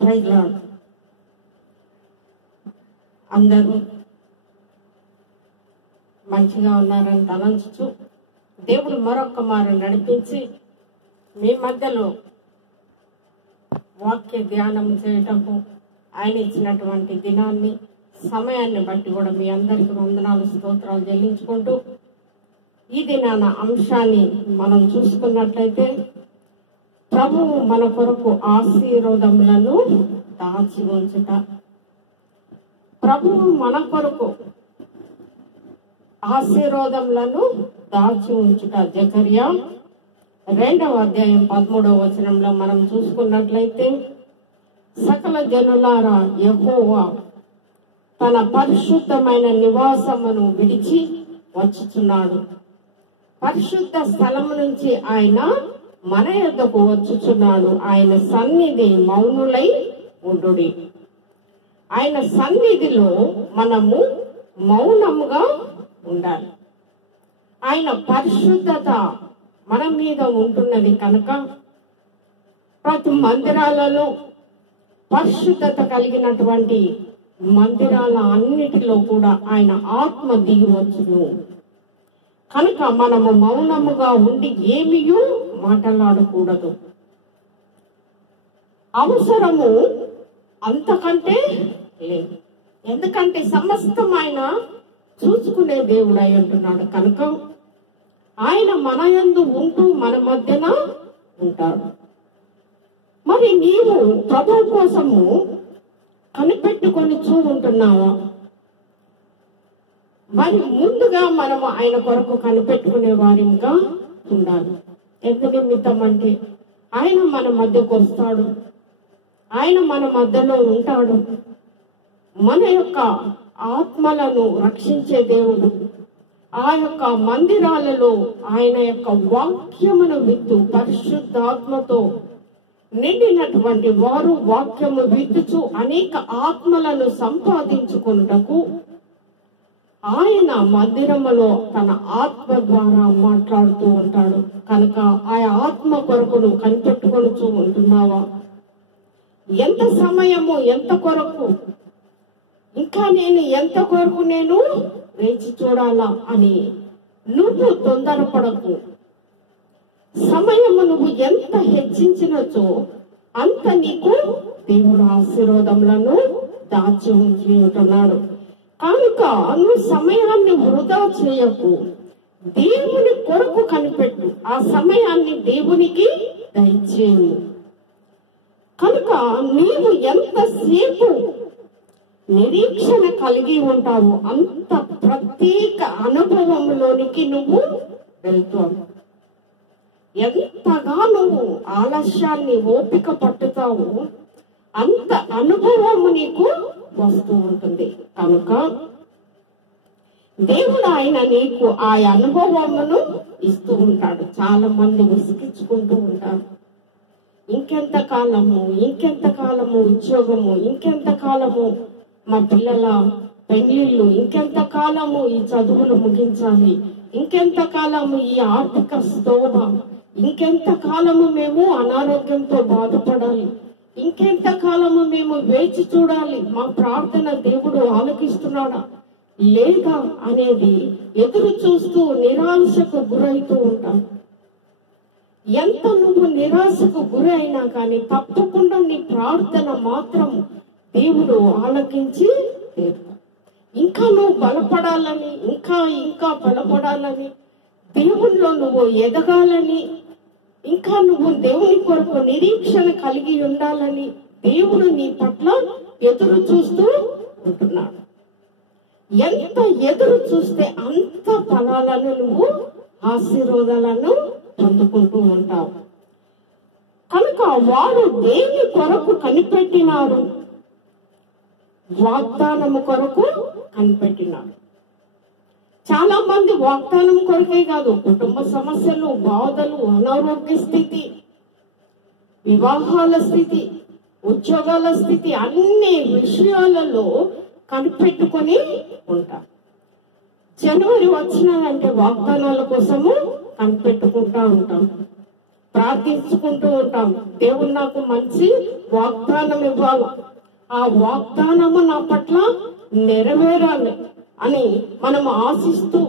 Praise lord. అందరూ మంచిగా ఉన్నారని తలంచుచు దేవుడు మరొక్క మారు నడిపించి మీ మధ్యలో వాక్య ధ్యానం చేయటకు ఆయన ఇచ్చినటువంటి దినాన్ని సమయాన్ని బట్టి కూడా మీ అందరికి వందనాలు స్తోత్రాలు చెల్లించుకుంటూ ఈ దినాన అంశాన్ని మనం చూసుకున్నట్లయితే ప్రభువు మన కొరకు ఆశీర్వాదములను దాచి ఉంచుట. ప్రభువు మన కొరకు ఆశీర్వాదములను దాచి ఉంచుట. జకర్యా 2వ అధ్యాయం 13వ వచనంలో మనం చూసుకున్నట్లయితే, సకల జనులారా యెహోవా తన పరిశుద్ధమైన నివాసమును విడిచి వచ్చుచున్నాడు. పరిశుద్ధ స్థలము నుంచి ఆయన మన యొద్దకు వచ్చుచున్నాడు. ఆయన సన్నిధి మౌనులై ఉండుడి. ఆయన సన్నిధిలో మనము మౌనముగా ఉండాలి. ఆయన పరిశుద్ధత మన మీద ఉంటున్నది కనుక ప్రతి మందిరాలలో పరిశుద్ధత కలిగినటువంటి మందిరాల అన్నిటిలో కూడా ఆయన ఆత్మ దిగి వచ్చును. కనుక మనము మౌనముగా ఉండి ఏమీయూ మాట్లాడకూడదు. అవసరము అంతకంటే లేదు. ఎందుకంటే సమస్తం ఆయన చూసుకునే దేవుడు అయి ఉంటున్నాడు కనుక ఆయన మన యందు ఉంటూ మన మధ్యన ఉంటాడు. మరి నీవు ప్రభు కోసము కనిపెట్టుకొని ఉంటున్నావా? మరి ముందుగా మనము ఆయన కొరకు కనిపెట్టుకునే వారిగా ఉండాలి. ఎంత నిమిత్తం అంటే ఆయన మన మధ్యకు వస్తాడు, ఆయన మన మధ్యలో ఉంటాడు. మన యొక్క ఆత్మలను రక్షించే దేవుడు ఆ యొక్క మందిరాలలో ఆయన యొక్క వాక్యమును విత్తు పరిశుద్ధాత్మతో నిండినటువంటి వారు వాక్యము విత్తుచు అనేక ఆత్మలను సంపాదించుకున్నటకు ఆయన మందిరములో తన ఆత్మ ద్వారా మాట్లాడుతూ ఉంటాడు. కనుక ఆ ఆత్మ కొరకును కనిపెట్టుకొనుచూ ఉంటున్నావా? ఎంత సమయము, ఎంత కొరకు, ఇంకా నేను ఎంత కొరకు నేను వేచి చూడాలా అని నువ్వు తొందరపడకు. సమయము నువ్వు ఎంత హెచ్చించినచో అంత నీకు దేవుడు ఆశీర్వాదములను దాచి ఉంచి ఉంటున్నాడు. కనుక నువ్వు సమయాన్ని వృధా చేయకు, దేవుని కొరకు కనిపెట్టు, ఆ సమయాన్ని దేవునికి దయచేయు. కనుక నీవు ఎంతసేపు నిరీక్షణ కలిగి ఉంటావు అంత ప్రత్యేక అనుభవంలోనికి నువ్వు వెళ్తావు. ఎంతగా నువ్వు ఆలస్యాన్ని ఓపిక పట్టుతావు అంత అనుభవము నీకు వస్తూ ఉంటుంది. కనుక దేవుడు ఆయన నీకు ఆ అనుభవమును ఇస్తూ ఉంటాడు. చాలా మంది విసిగించుకుంటూ ఉంటారు. ఇంకెంత కాలము, ఇంకెంత కాలము ఉద్యోగము, ఇంకెంత కాలము మా పిల్లల పెళ్లిళ్ళు, ఇంకెంత కాలము ఈ చదువులు ముగించాలి, ఇంకెంత కాలము ఈ ఆర్థిక స్తోభ, ఇంకెంత కాలము మేము అనారోగ్యంతో బాధపడాలి, ఇంకెంత కాలము మేము వేచి చూడాలి, మా ప్రార్థన దేవుడు ఆలకిస్తున్నాడా లేదా అనేది ఎదురు చూస్తూ నిరాశకు గురైతూ ఉంటాం. ఎంత నువ్వు నిరాశకు గురి అయినా కానీ తప్పకుండా నీ ప్రార్థన మాత్రం దేవుడు ఆలకించి ఇంకా నువ్వు బలపడాలని, ఇంకా ఇంకా బలపడాలని, దేవునిలో నువ్వు ఎదగాలని, ఇంకా నువ్వు దేవుని కొరకు నిరీక్షణ కలిగి ఉండాలని దేవుడు నీ పట్ల ఎదురు చూస్తూ ఉంటున్నాడు. ఎంత ఎదురు చూస్తే అంత ఫలాలను నువ్వు ఆశీర్వాదాలను పొందుకుంటూ ఉంటావు. కనుక వారు దేని కొరకు కనిపెట్టినారు? వాగ్దానము కొరకు కనిపెట్టినారు. చాలా మంది వాగ్దానం కొరకే కాదు, కుటుంబ సమస్యలు, బాధలు, అనారోగ్య స్థితి, వివాహాల స్థితి, ఉద్యోగాల స్థితి, అన్ని విషయాలలో కనిపెట్టుకొని ఉంటారు. జనవరి వచ్చినారంటే వాగ్దానాల కోసము కనిపెట్టుకుంటా ఉంటాం. ప్రార్థించుకుంటూ ఉంటాం. దేవుడు నాకు మంచి వాగ్దానం ఇవ్వాలి, ఆ వాగ్దానము నా పట్ల నెరవేరాలి అని మనం ఆశిస్తూ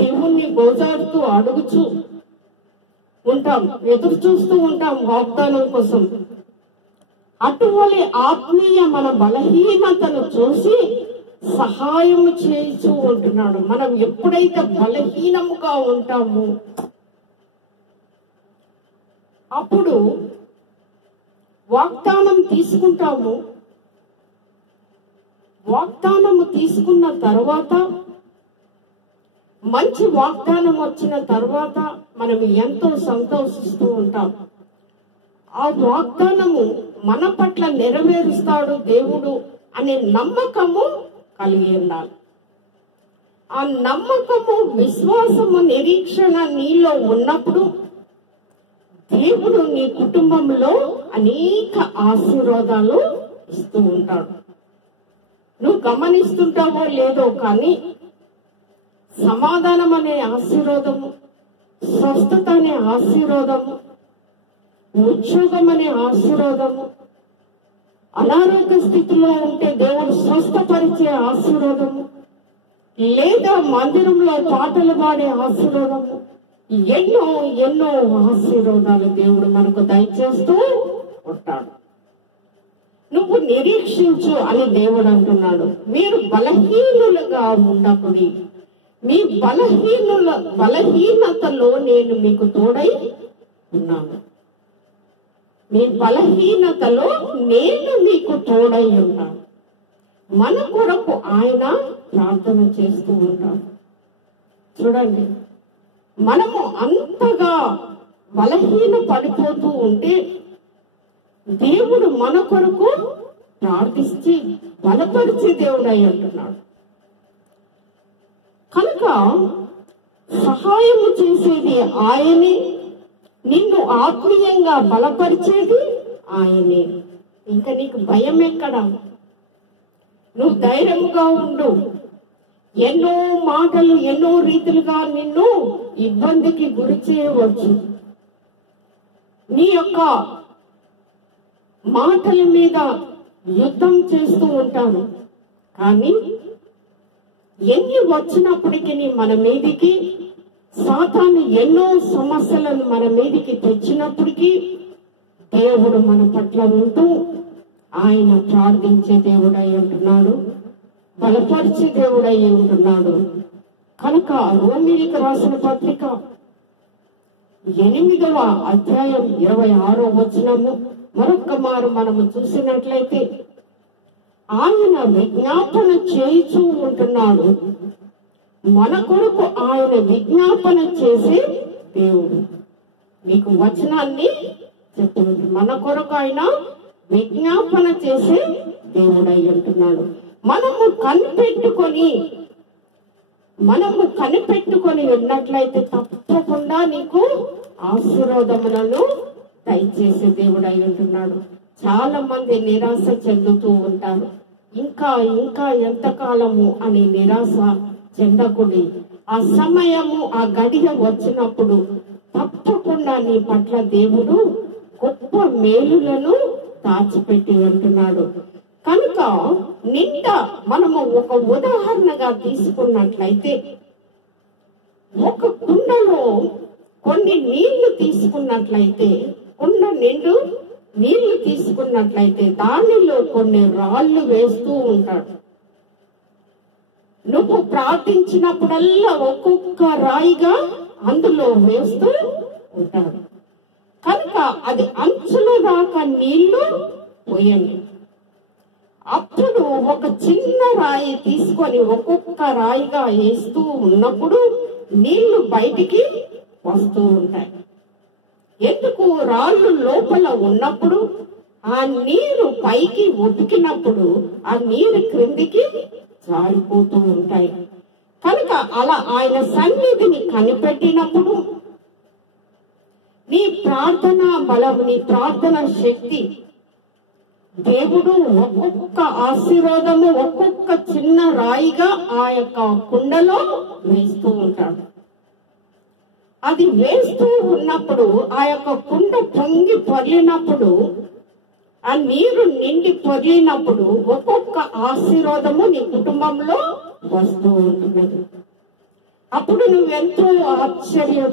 దేవుణ్ణి గోజాడుతూ అడుగుచూ ఉంటాం, ఎదురు చూస్తూ ఉంటాం వాగ్దానం కోసం. అటువంటి ఆత్మీయ మన బలహీనతను చూసి సహాయము చేస్తూ ఉంటున్నాడు. మనం ఎప్పుడైతే బలహీనముగా ఉంటామో అప్పుడు వాగ్దానం తీసుకుంటాము. వాగ్దానము తీసుకున్న తర్వాత, మంచి వాగ్దానం వచ్చిన తర్వాత మనం ఎంతో సంతోషిస్తూ ఉంటాం. ఆ వాగ్దానము మన పట్ల నెరవేరుస్తాడు దేవుడు అనే నమ్మకము కలిగి ఉండాలి. ఆ నమ్మకము, విశ్వాసము, నిరీక్షణ నీలో ఉన్నప్పుడు దేవుడు నీ కుటుంబంలో అనేక ఆశీర్వాదాలు ఇస్తూ ఉంటాడు. నువ్వు గమనిస్తుంటావో లేదో కానీ సమాధానం అనే ఆశీర్వాదము, స్వస్థత అనే ఆశీర్వాదము, ఉద్యోగం అనే ఆశీర్వాదము, అనారోగ్య స్థితిలో ఉంటే దేవుడు స్వస్థపరిచే ఆశీర్వాదము, లేదా మందిరంలో పాటలు పాడే ఆశీర్వాదము, ఎన్నో ఎన్నో ఆశీర్వాదాలు దేవుడు మనకు దయచేస్తూ ఉంటాడు. నువ్వు నిరీక్షించు అని దేవుడు అంటున్నాడు. మీరు బలహీనులుగా ఉండకుడి, మీ బలహీనతలో నేను మీకు తోడై ఉన్నాను. మీ బలహీనతలో నేను మీకు తోడై ఉన్నాను. మన కొరకు ఆయన ప్రార్థన చేస్తూ ఉంటాడు. చూడండి, మనము అంతగా బలహీన పడిపోతూ ఉంటే దేవుడు మన కొరకు ప్రార్థించి బలపరిచే దేవుడు అయి ఉంటున్నాడు. కనుక సహాయము చేసేది ఆయనే, నిన్ను ఆత్మీయంగా బలపరిచేది ఆయనే. ఇంకా నీకు భయం ఎక్కడ? నువ్వు ధైర్యముగా ఉండు. ఎన్నో మాటలు ఎన్నో రీతిలుగా నిన్ను ఇబ్బందికి గురి చేయవచ్చు. నీ యొక్క మాటల మీద యుద్ధం చేస్తూ ఉంటాను, కానీ ఎన్ని వచ్చినప్పటికీ మన మీదికి సాతాను ఎన్నో సమస్యలను మన మీదికి తెచ్చినప్పటికీ దేవుడు మన పట్ల ఉంటూ ఆయన ప్రార్థించే దేవుడై ఉంటున్నాడు, బలపరిచే దేవుడై ఉంటున్నాడు. కనుక రోమీయులకు రాసిన పత్రిక 8వ అధ్యాయం 26వ వచనము మరొక్క మారు మనము చూసినట్లయితే ఆయన విజ్ఞాపన చేయిచూ ఉంటున్నాడు. మన కొరకు ఆయన విజ్ఞాపన చేసే దేవుడు. మీకు వచనాన్ని చెప్తుంది, మన కొరకు ఆయన విజ్ఞాపన చేసే దేవుడై ఉంటున్నాడు. మనము కనిపెట్టుకొని ఉన్నట్లయితే తప్పకుండా నీకు ఆశీర్వాదములను దయచేసే దేవుడై ఉంటున్నాడు. చాలా మంది నిరాశ చెందుతూ ఉంటారు. ఇంకా ఇంకా ఎంతకాలము అని నిరాశ చెందకుడి. ఆ సమయము, ఆ గడియ వచ్చినప్పుడు తప్పకుండా నీ పట్ల దేవుడు గొప్ప మేలులను దాచిపెట్టి ఉంటున్నాడు. కనుక మనము ఒక ఉదాహరణగా తీసుకున్నట్లయితే, ఒక కుండలో కొన్ని నీళ్లు తీసుకున్నట్లయితే, కుండ నిండు నీళ్లు తీసుకున్నట్లయితే దానిలో కొన్ని రాళ్లు వేస్తూ ఉంటాడు. నువ్వు ప్రార్థించినప్పుడల్లా ఒక్కొక్క రాయిగా అందులో వేస్తూ ఉంటాడు. కనుక అది అంచుల దాకా నీళ్లు పోయండి. అప్పుడు ఒక చిన్న రాయి తీసుకొని ఒక్కొక్క రాయిగా వేస్తూ ఉన్నప్పుడు నీళ్లు బయటికి వస్తూ ఉంటాయి. ఎందుకు? రాళ్ళు లోపల ఉన్నప్పుడు ఆ నీరు పైకి ఉతికినప్పుడు ఆ నీరు క్రిందికి జారిపోతూ ఉంటాయి. కనుక అలా ఆయన సన్నిధిని కనిపెట్టినప్పుడు నీ ప్రార్థన బలం, నీ ప్రార్థన శక్తి దేవుడు ఒక్కొక్క ఆశీర్వాదము ఒక్కొక్క చిన్న రాయిగా ఆ యొక్క కుండలో వేస్తూ ఉంటాడు. అది వేస్తూ ఉన్నప్పుడు ఆ యొక్క కుండ పొంగి పొర్లినప్పుడు, ఆ నీరు నిండి పొర్లినప్పుడు ఒక్కొక్క ఆశీర్వాదము నీ కుటుంబంలో వస్తూ ఉంటున్నది. అప్పుడు నువ్వెంతో ఆశ్చర్యం,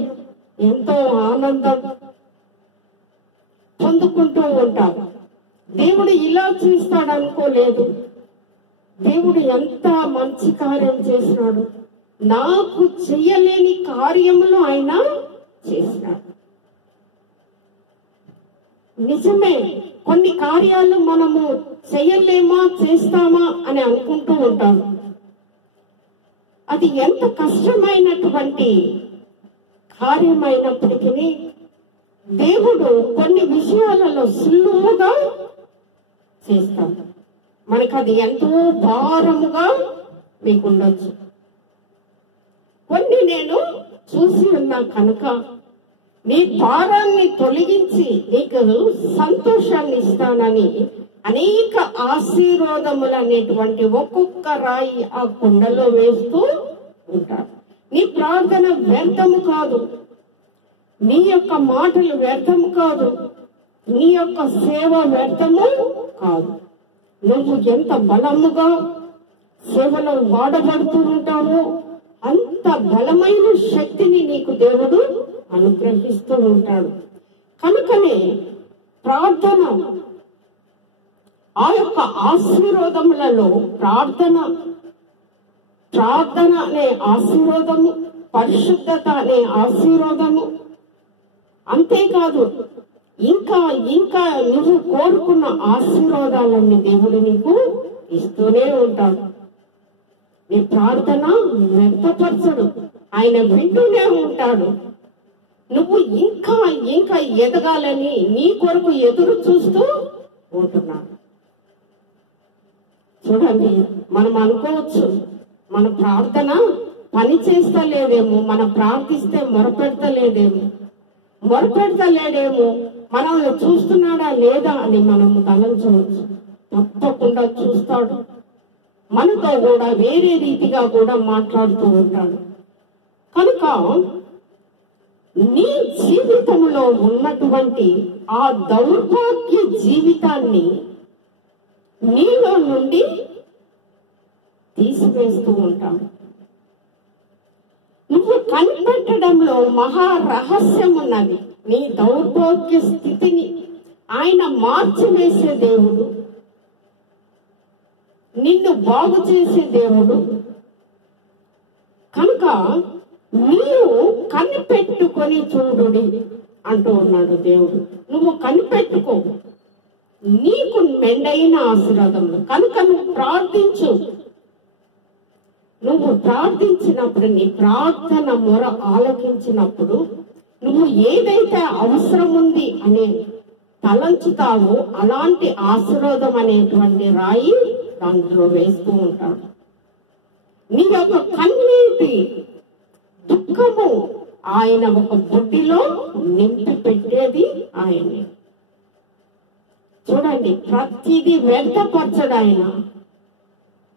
ఎంతో ఆనందం పొందుకుంటూ ఉంటావు. దేవుడు ఇలా చేస్తాడు అనుకోలేదు. దేవుడు ఎంత మంచి కార్యం చేసినాడు, నాకు చెయ్యలేని కార్యములు ఆయన చేసినాడు. నిజమే, కొన్ని కార్యాలు మనము చెయ్యలేమా చేస్తామా అని అనుకుంటూ ఉంటాము. అది ఎంత కష్టమైనటువంటి కార్యమైనప్పటికీ దేవుడు కొన్ని విషయాలలో సులువుగా చేస్తాడు. మనకు అది ఎంతో భారముగా మీకుండొచ్చు. కొన్ని నేను చూసి ఉన్నా కనుక నీ భారాన్ని తొలగించి నీకు సంతోషాన్ని ఇస్తానని అనేక ఆశీర్వాదములు అనేటువంటి ఒక్కొక్క రాయి ఆ కుండలో వేస్తూ ఉంటాడు. నీ ప్రార్థన వ్యర్థము కాదు, నీ యొక్క మాటలు వ్యర్థము కాదు, నీ యొక్క సేవ వ్యర్థము కాదు. నువ్వు ఎంత బలముగా సేవలో వాడబడుతూ ఉంటావో అంత బలమైన శక్తిని నీకు దేవుడు అనుగ్రహిస్తూ ఉంటాడు. కనుకనే ప్రార్థన, ఆ యొక్క ఆశీర్వాదములలో ప్రార్థన అనే ఆశీర్వాదము, పరిశుద్ధత అనే ఆశీర్వాదము, అంతేకాదు ఇంకా ఇంకా నువ్వు కోరుకున్న ఆశీర్వాదాలన్నీ దేవుడు నీకు ఇస్తూనే ఉంటాడు. నీ ప్రార్థన వ్యక్తపరచడు, ఆయన వింటూనే ఉంటాడు. నువ్వు ఇంకా ఇంకా ఎదగాలని నీ కొరకు ఎదురు చూస్తూ ఉంటున్నాడు. చూడండి, మనం అనుకోవచ్చు మన ప్రార్థన పని చేస్తలేదేమో, మనం ప్రార్థిస్తే మొరపెడతలేడేమో, మనల్ని చూస్తున్నాడా లేదా అని మనము తలంచవచ్చు. తప్పకుండా చూస్తాడు. మనతో కూడా వేరే రీతిగా కూడా మాట్లాడుతూ ఉంటాడు. కనుక నీ జీవితంలో ఉన్నటువంటి ఆ దౌర్భాగ్య జీవితాన్ని నీలో నుండి తీసివేస్తూ ఉంటాడు. నువ్వు కనిపెట్టడంలో మహా రహస్యం ఉన్నది. నీ దౌర్భాగ్య స్థితిని ఆయన మార్చివేసే దేవుడు, నిన్ను బాగు చేసే దేవుడు. కనుక నీవు కనిపెట్టుకొని చూడుడి అంటూ ఉన్నాడు దేవుడు. నువ్వు కనిపెట్టుకో, నీకు మెండైన ఆశీర్వాదములు. కనుక నువ్వు ప్రార్థించు. నువ్వు ప్రార్థించినప్పుడు, నీ ప్రార్థన మొర ఆలకించినప్పుడు, నువ్వు ఏదైతే అవసరం ఉంది అనే తలంచుతావో అలాంటి ఆశీర్వాదం అనేటువంటి రాయి దాంట్లో వేస్తూ ఉంటాడు. నీ యొక్క కన్నీటి దుఃఖము ఆయన ఒక బుడ్డిలో నింపి పెట్టేది ఆయనే. చూడండి, ప్రతిదీ వ్యర్థపరచడు ఆయన.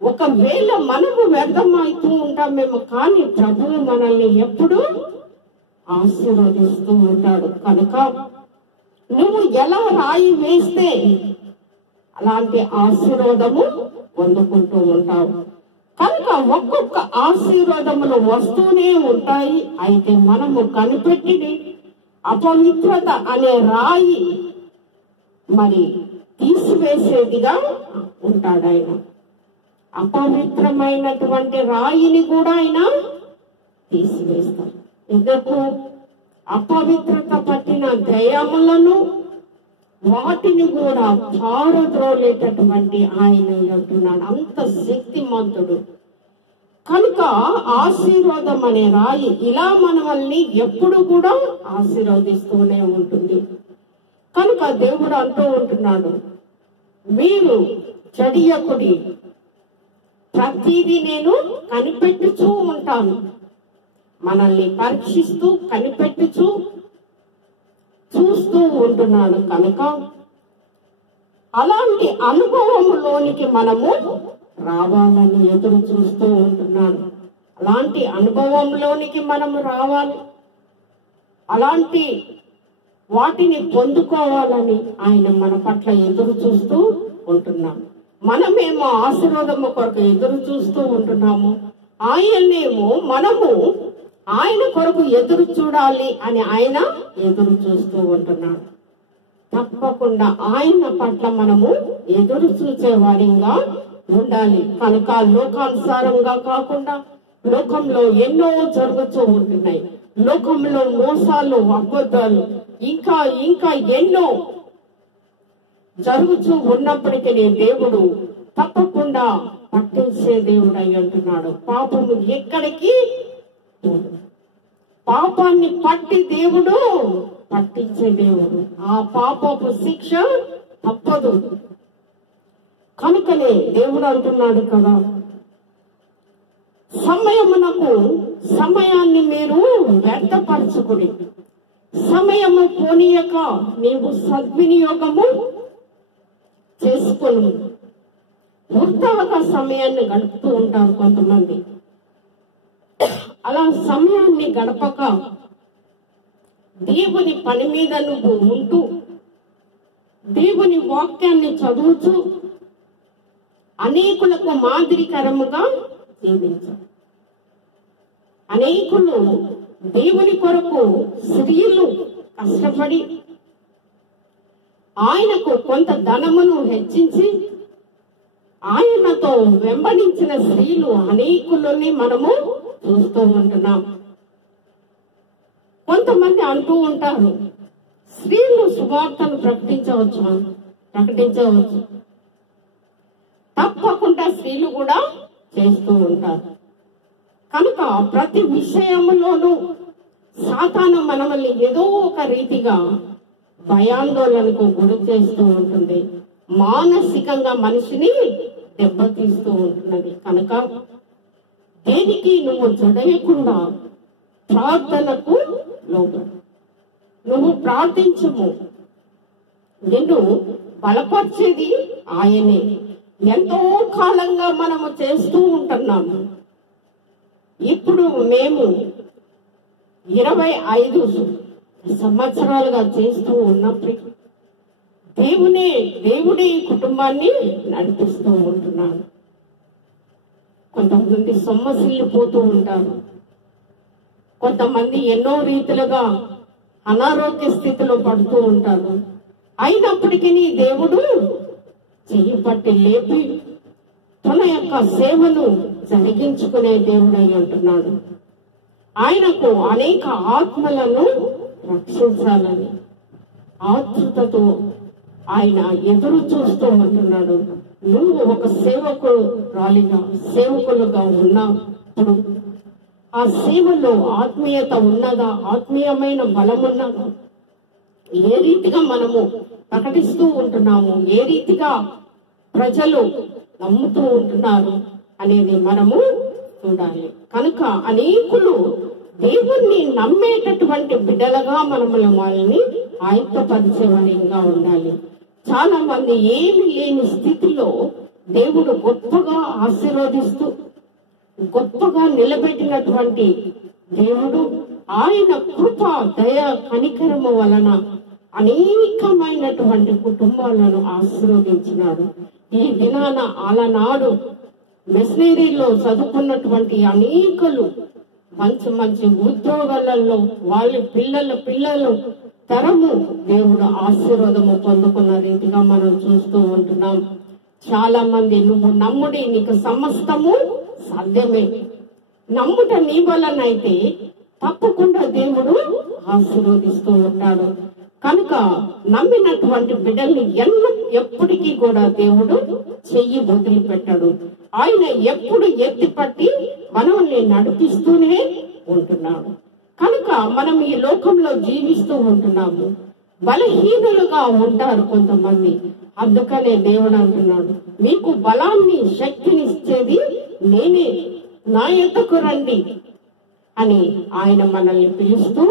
ఒకవేళ మనము వ్యర్థమవుతూ ఉంటామేమో, కానీ ప్రభువు మనల్ని ఎప్పుడు ఆశీర్వదిస్తూ ఉంటాడు. కనుక నువ్వు ఎలా రాయి వేస్తే అలాంటి ఆశీర్వాదము పొందుకుంటూ ఉంటావు. కనుక ఒక్కొక్క ఆశీర్వాదములు వస్తూనే ఉంటాయి. అయితే మనము కనిపెట్టి అపవిత్రత అనే రాయి మరి తీసివేసేదిగా ఉంటాడు ఆయన. అపవిత్రమైనటువంటి రాయిని కూడా ఆయన తీసివేస్తాడు. ఎందుకు? అపవిత్రత పట్టిన దయ్యములను వాటిని కూడా పారద్రోలేటటువంటి ఆయన అంటున్నాడు. అంత శక్తిమంతుడు. కనుక ఆశీర్వాదం అనే రాయి ఇలా మనల్ని ఎప్పుడు కూడా ఆశీర్వదిస్తూనే ఉంటుంది. కనుక దేవుడు అంటూ ఉంటున్నాడు, మీరు చెడియకుడి, ప్రతిదీ నేను కనిపెట్టుచూ ఉంటాను. మనల్ని పరీక్షిస్తూ కనిపెట్టుచూ చూస్తూ ఉంటున్నాడు. కనుక అలాంటి అనుభవంలోనికి మనము రావాలని ఎదురు చూస్తూ ఉంటున్నాడు. అలాంటి అనుభవంలోనికి మనము రావాలి. అలాంటి వాటిని పొందుకోవాలని ఆయన మన పట్ల ఎదురు చూస్తూ ఉంటున్నాం. మనమేమో ఆశీర్వాదము కొరకు ఎదురు చూస్తూ ఉంటున్నాము. ఆయనేమో మనము ఆయన కొరకు ఎదురు చూడాలి అని ఆయన ఎదురు చూస్తూ ఉంటున్నాడు. తప్పకుండా ఆయన పట్ల మనము ఎదురు చూసే వారిగా ఉండాలి. కనుక లోకానుసారంగా కాకుండా, లోకంలో ఎన్నో జరుగుతూ ఉంటున్నాయి. లోకంలో మోసాలు, అబద్ధాలు, ఇంకా ఇంకా ఎన్నో జరుగుతూ ఉన్నప్పటికీ దేవుడు తప్పకుండా పట్టించే దేవుడు అయి అంటున్నాడు. పాపము ఎక్కడికి, పాపాన్ని పట్టి దేవుడు పట్టించే దేవుడు. ఆ పాపపు శిక్ష తప్పదు. కనుకనే దేవుడు అంటున్నాడు కదా, సమయమునకు సమయాన్ని మీరు వ్యర్థపరచుకుని, సమయము పోనీయక నీవు సద్వినియోగము చేసుకుని. వృధాగా సమయాన్ని గడుపుతూ ఉంటారు కొంతమంది. అలా సమయాన్ని గడపక దేవుని పని మీద నువ్వు ఉంటూ, దేవుని వాక్యాన్ని చదువుతూ అనేకులకు మాదిరికరముగా జీవించాలి. అనేకులు దేవుని కొరకు స్త్రీలు కష్టపడి ఆయనకు కొంత ధనమును హెచ్చించి ఆయనతో వెంబడించిన స్త్రీలు అనేకులని మనము చూస్తూ ఉంటున్నాం. కొంతమంది అంటూ ఉంటారు, స్త్రీలు సువార్తను ప్రకటించవచ్చు. తప్పకుండా స్త్రీలు కూడా చేస్తూ ఉంటారు. కనుక ప్రతి విషయంలోనూ సాతాను మనల్ని ఏదో ఒక రీతిగా భయాందోళనకు గురి చేస్తూ ఉంటుంది. మానసికంగా మనిషిని దెబ్బతీస్తూ ఉంటున్నది. కనుక దేనికి నువ్వు జడయకుండా ప్రార్థనకు లోబడు. నువ్వు ప్రార్థించము. నిన్ను బలపరిచేది ఆయనే. ఎంతో కాలంగా మనము చేస్తూ ఉంటున్నాము. ఇప్పుడు మేము 25 సంవత్సరాలుగా చేస్తూ ఉన్నప్పటికీ దేవుడే ఈ కుటుంబాన్ని నడిపిస్తూ ఉంటున్నాడు. కొంతమంది సొమ్మసిల్లిపోతూ ఉంటారు. కొంతమంది ఎన్నో రీతిలుగా అనారోగ్య స్థితిలో పడుతూ ఉంటారు. అయినప్పటికీ దేవుడు చెయ్యి పట్టి లేపి తన యొక్క సేవను జరిగించుకునే దేవుడై ఉంటున్నాడు. ఆయనకు అనేక ఆత్మలను రక్షించాలని ఆతృతతో ఆయన ఎదురు చూస్తూ ఉంటున్నాడు. నువ్వు ఒక సేవకులుగా ఉన్నప్పుడు ఆ సేవలో ఆత్మీయత ఉన్నదా, ఆత్మీయమైన బలం ఉన్నదా, ఏ రీతిగా మనము ప్రకటిస్తూ ఉంటున్నాము, ఏ రీతిగా ప్రజలు నమ్ముతూ ఉంటున్నారు అనేది మనము చూడాలి. కనుక అనేకులు దేవుణ్ణి నమ్మేటటువంటి బిడ్డలుగా మనముల వాళ్ళని ఆయుధపరిచేవారిగా ఉండాలి. చాలా మంది ఏమి లేని స్థితిలో దేవుడు గొప్పగా ఆశీర్వదిస్తూ గొప్పగా నిలబెట్టినటువంటి దేవుడు ఆయన కృప, దయ, కనికరము వలన అనేకమైనటువంటి కుటుంబాలను ఆశీర్వదించినాడు. ఈ దినాన అలనాడు మిషనరీలో చదువుకున్నటువంటి అనేకలు మంచి మంచి ఉద్యోగాలలో వాళ్ళ పిల్లలు తరము దేవుడు ఆశీర్వాదము పొందుకున్న రీతిగా మనం చూస్తూ ఉంటున్నాం. చాలా మంది నువ్వు నమ్ముడి నీకు సమస్తము సాధ్యమే, నమ్ముట నీ వలనైతే తప్పకుండా దేవుడు ఆశీర్వదిస్తూ ఉంటాడు. కనుక నమ్మినటువంటి బిడ్డల్ని ఎప్పటికీ కూడా దేవుడు చెయ్యి వదిలిపెట్టాడు. ఆయన ఎప్పుడు ఎత్తిపట్టి మనల్ని నడిపిస్తూనే ఉంటున్నాడు. కనుక మనం ఈ లోకంలో జీవిస్తూ ఉంటున్నాము. బలహీనులుగా ఉంటారు కొంతమంది. అందుకనే దేవుడు అంటున్నాడు, మీకు బలాన్ని, శక్తిని ఇచ్చేది నేనే, నా యొద్దకు రండి అని ఆయన మనల్ని పిలుస్తూ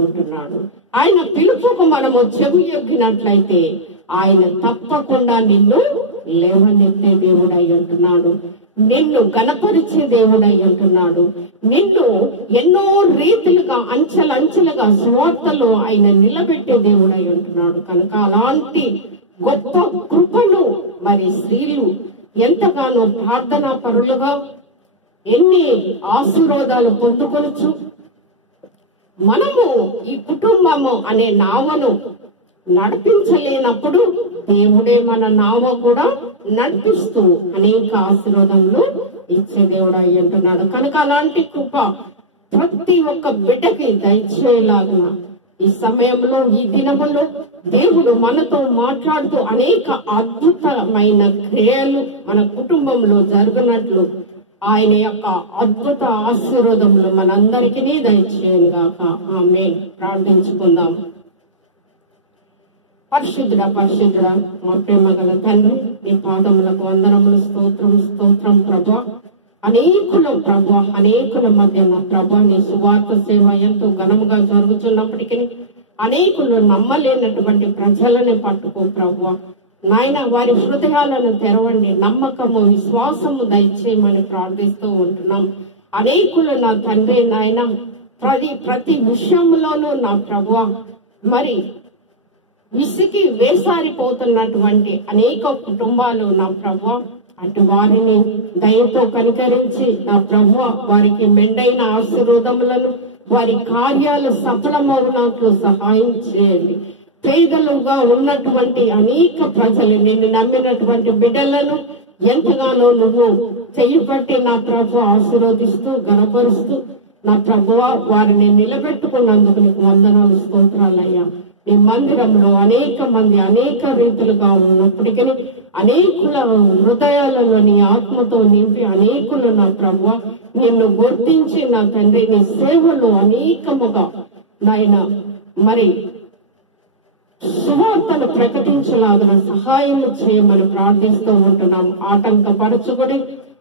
ఉంటున్నాడు. ఆయన పిలుపుకు మనము చెవియొగ్గినట్లయితే ఆయన తప్పకుండా నిన్ను లేవనెత్తే దేవుడు అయి ఉంటున్నాడు. నిన్ను గణపరిచే దేవుడై ఉంటున్నాడు. నిన్ను ఎన్నో రీతులుగా అంచెలంచెలుగా సువార్తలో ఆయన నిలబెట్టే దేవుడై ఉంటున్నాడు. కనుక అలాంటి గొప్ప కృపను మరి స్త్రీలు ఎంతగానో ప్రార్థనా పరులుగా ఎన్ని ఆశీర్వాదాలు పొందుకొనొచ్చు. మనము ఈ కుటుంబము అనే నావను నడిపించలేనప్పుడు దేవుడే మన నావ కూడా నడిపిస్తూ అనేక ఆశీర్వాదములు ఇచ్చే దేవుడు అయి ఉంటున్నాడు. కనుక అలాంటి కృప ప్రతి ఒక్క బిడ్డకి దయచేయలాగున ఈ సమయంలో ఈ దినములో దేవుడు మనతో మాట్లాడుతూ అనేక అద్భుతమైన క్రియలు మన కుటుంబంలో జరుగునట్లు ఆయన యొక్క అద్భుత ఆశీర్వాదములు మనందరికీ దయచేయను గాక. ఆమేన్. ప్రార్థించుకుందాం. పరిశుద్ధుడా పరిశుద్ధుడా మా ప్రేమ గల తండ్రి, నీ పాదములకు వందనములు, స్తోత్రం స్తోత్రం ప్రభా. అనేకుల మధ్య నా ప్రభా నీ సువార్త సేవ ఎంతో ఘనముగా జరుగుతున్నప్పటికీ అనేకులు నమ్మలేనటువంటి ప్రజలని పట్టుకో ప్రభా. నాయన వారి హృదయాలను తెరవండి, నమ్మకము విశ్వాసము దయచేయమని ప్రార్థిస్తూ ఉంటున్నాం. అనేకులు నా తండ్రి నాయన ప్రతి విషయంలోనూ నా ప్రభువా మరి విసికి వేసారిపోతున్నటువంటి అనేక కుటుంబాలు నా ప్రభువా అటు వారిని దయతో కనికరించి నా ప్రభువా వారికి మెండైన ఆశీర్వాదములను వారి కార్యాలు సఫలమవునట్లు సహాయం చేయండి. పేదలుగా ఉన్నటువంటి అనేక ప్రజలు నిన్ను నమ్మినటువంటి బిడ్డలను ఎంతగానో నువ్వు చెయ్యబట్టి నా ప్రభు ఆశీర్వదిస్తూ గణపరుస్తూ నా ప్రభువా వారిని నిలబెట్టుకున్నందుకు నీకు వందనాలు, స్తోత్రాలయ్యా. నీ మందిరంలో అనేక మంది అనేక రీతులుగా ఉన్నప్పటికీ అనేకుల హృదయాలలో నీ ఆత్మతో నింపి అనేకులు నా ప్రభువా నిన్ను గుర్తించి నా తండ్రి నీ సేవలు అనేకముగా నాయన మరి సువార్తను ప్రకటించలాగిన సహాయం చేయమని ప్రార్థిస్తూ ఉంటున్నాం.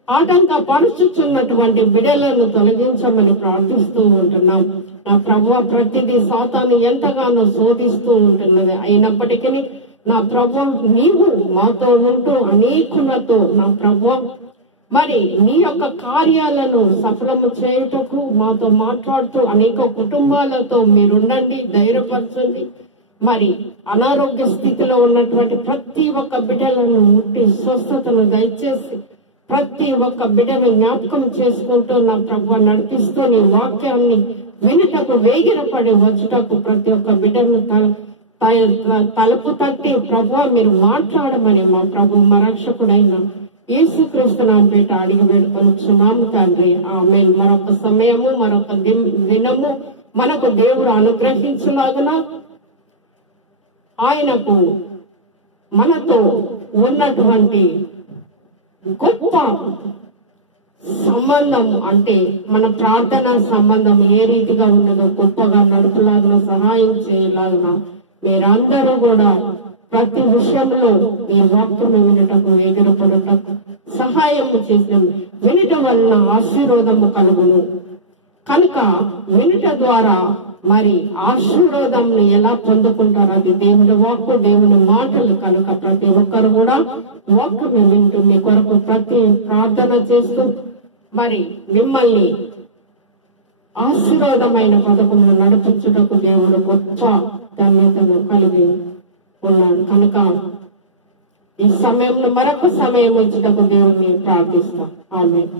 ఆటంకపరుచుచున్నటువంటి బిడలను తొలగించమని ప్రార్థిస్తూ ఉంటున్నాం. నా ప్రభువ ప్రతిదీ సాతాను ఎంతగానో శోధిస్తూ ఉంటున్నది. అయినప్పటికీ నా ప్రభువ నీవు మాతో ఉంటూ అనేకులతో నా ప్రభువ మరి నీ యొక్క కార్యాలను సఫలము చేయుటకు మాతో మాట్లాడుతూ అనేక కుటుంబాలతో మీరుండండి, ధైర్యపరచండి. మరి అనారోగ్య స్థితిలో ఉన్నటువంటి ప్రతి ఒక్క బిడ్డలను ముట్టి స్వస్థతను దయచేసి ప్రతి ఒక్క బిడ్డను జ్ఞాపకం చేసుకుంటూ నా ప్రభువ నడిపిస్తూ నీ వాక్యాన్ని వినుటకు వేగిరపడి వచ్చుటకు ప్రతి ఒక్క బిడ్డను తలుపు తట్టి ప్రభువ మీరు మాట్లాడమని మా ప్రభు మా రక్షకుడైన యేసుక్రీస్తు నామమున పేట అడిగి వేడుకొనుచున్నాము తండ్రి. ఆమేన్. మరొక సమయము మరొక దినము మనకు దేవుడు అనుగ్రహించులాగున ఆయనకు మనతో ఉన్నటువంటి గొప్ప సంబంధం అంటే మన ప్రార్థన సంబంధం ఏ రీతిగా ఉన్నదో గొప్పగా నడుపులాగిన సహాయం చేయలాగిన మీరందరూ కూడా ప్రతి విషయంలో మీ వాక్యం వినటకు ఎగిరపడటకు సహాయం చేసిన వినట వలన ఆశీర్వాదము కలుగును. కనుక వినట ద్వారా మరి ఆశీర్వాదంని ఎలా పొందుకుంటారు? అది దేవుని వాక్కు, దేవుని మాటలు. కనుక ప్రతి ఒక్కరు కూడా వాక్యం వింటూ మీ కొరకు ప్రతి ప్రార్థన చేస్తూ మరి మిమ్మల్ని ఆశీర్వాదమైన పథకంలో నడిపించుటకు దేవుడు గొప్ప ధన్యతను కలిగి ఉన్నాడు. కనుక ఈ సమయంలో మరొక సమయం వచ్చేటకు దేవుణ్ణి ప్రార్థిస్తాం. ఆమేన్.